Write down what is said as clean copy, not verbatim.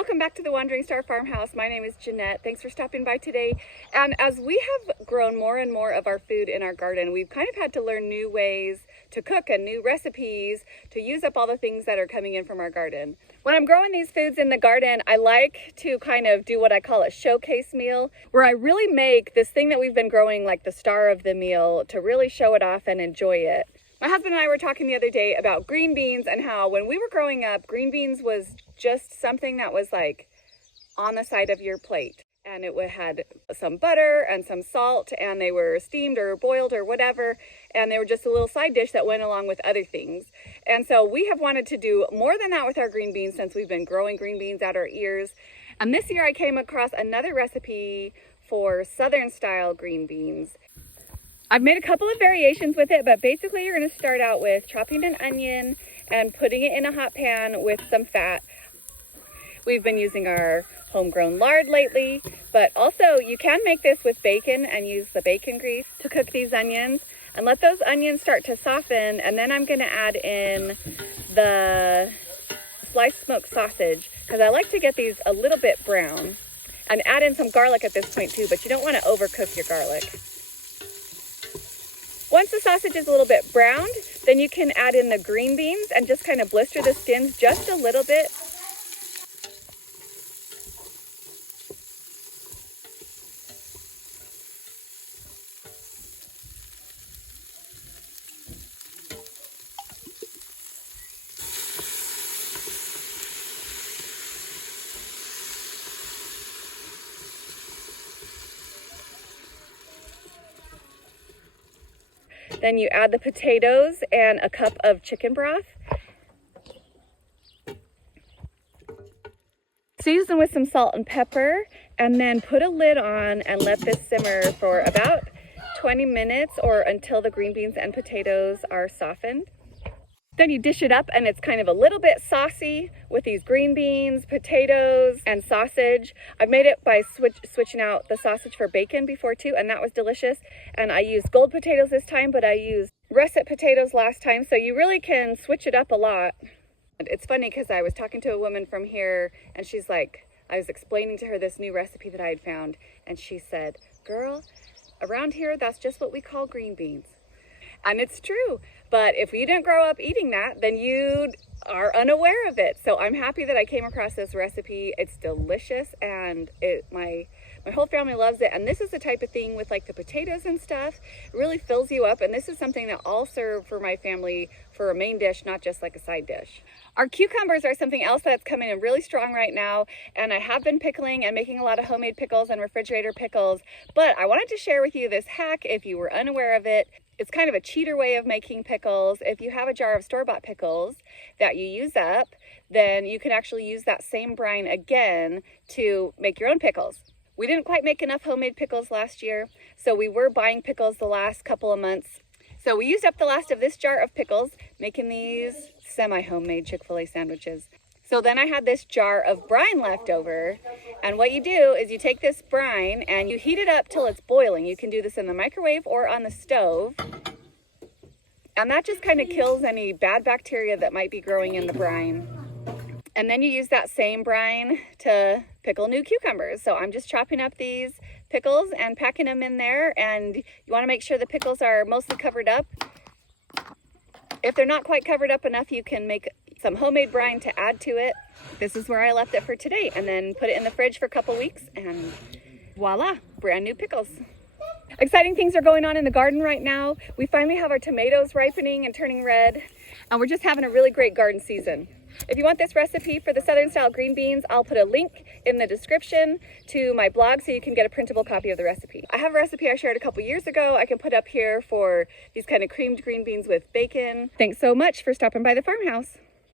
Welcome back to the Wandering Star Farmhouse. My name is Jeanette. Thanks for stopping by today. And as we have grown more and more of our food in our garden, we've kind of had to learn new ways to cook and new recipes to use up all the things that are coming in from our garden. When I'm growing these foods in the garden, I like to kind of do what I call a showcase meal, where I really make this thing that we've been growing like the star of the meal to really show it off and enjoy it. My husband and I were talking the other day about green beans and how when we were growing up, green beans was just something that was like on the side of your plate. And it had some butter and some salt, and they were steamed or boiled or whatever. And they were just a little side dish that went along with other things. And so we have wanted to do more than that with our green beans since we've been growing green beans out our ears. And this year I came across another recipe for Southern style green beans. I've made a couple of variations with it, but basically you're going to start out with chopping an onion and putting it in a hot pan with some fat. We've been using our homegrown lard lately, but also you can make this with bacon and use the bacon grease to cook these onions and let those onions start to soften. And then I'm going to add in the sliced smoked sausage because I like to get these a little bit brown, and add in some garlic at this point too, but you don't want to overcook your garlic. Once the sausage is a little bit browned, then you can add in the green beans and just kind of blister the skins just a little bit. Then you add the potatoes and a cup of chicken broth. Season with some salt and pepper, and then put a lid on and let this simmer for about 20 minutes or until the green beans and potatoes are softened. Then you dish it up and it's kind of a little bit saucy with these green beans, potatoes, and sausage. I've made it by switching out the sausage for bacon before too, and that was delicious. And I used gold potatoes this time, but I used russet potatoes last time, so you really can switch it up a lot. It's funny because I was talking to a woman from here and she's like, I was explaining to her this new recipe that I had found, and she said, "Girl, around here that's just what we call green beans." And it's true, but if you didn't grow up eating that, then you are unaware of it. So I'm happy that I came across this recipe. It's delicious, and my whole family loves it. And this is the type of thing with like the potatoes and stuff, it really fills you up. And this is something that I'll serve for my family for a main dish, not just like a side dish. Our cucumbers are something else that's coming in really strong right now, and I have been pickling and making a lot of homemade pickles and refrigerator pickles, but I wanted to share with you this hack if you were unaware of it. It's kind of a cheater way of making pickles. If you have a jar of store-bought pickles that you use up, then you can actually use that same brine again to make your own pickles. We didn't quite make enough homemade pickles last year, so we were buying pickles the last couple of months. So we used up the last of this jar of pickles, making these semi-homemade Chick-fil-A sandwiches. So then I had this jar of brine left over, and what you do is you take this brine and you heat it up till it's boiling. You can do this in the microwave or on the stove, and that just kind of kills any bad bacteria that might be growing in the brine. And then you use that same brine to pickle new cucumbers. So I'm just chopping up these pickles and packing them in there, and you want to make sure the pickles are mostly covered up. If they're not quite covered up enough, you can make some homemade brine to add to it. This is where I left it for today, and then put it in the fridge for a couple weeks, and voila, brand new pickles. Exciting things are going on in the garden right now. We finally have our tomatoes ripening and turning red, and we're just having a really great garden season. If you want this recipe for the Southern style green beans, I'll put a link in the description to my blog so you can get a printable copy of the recipe. I have a recipe I shared a couple years ago I can put up here for these kind of creamed green beans with bacon. Thanks so much for stopping by the farmhouse.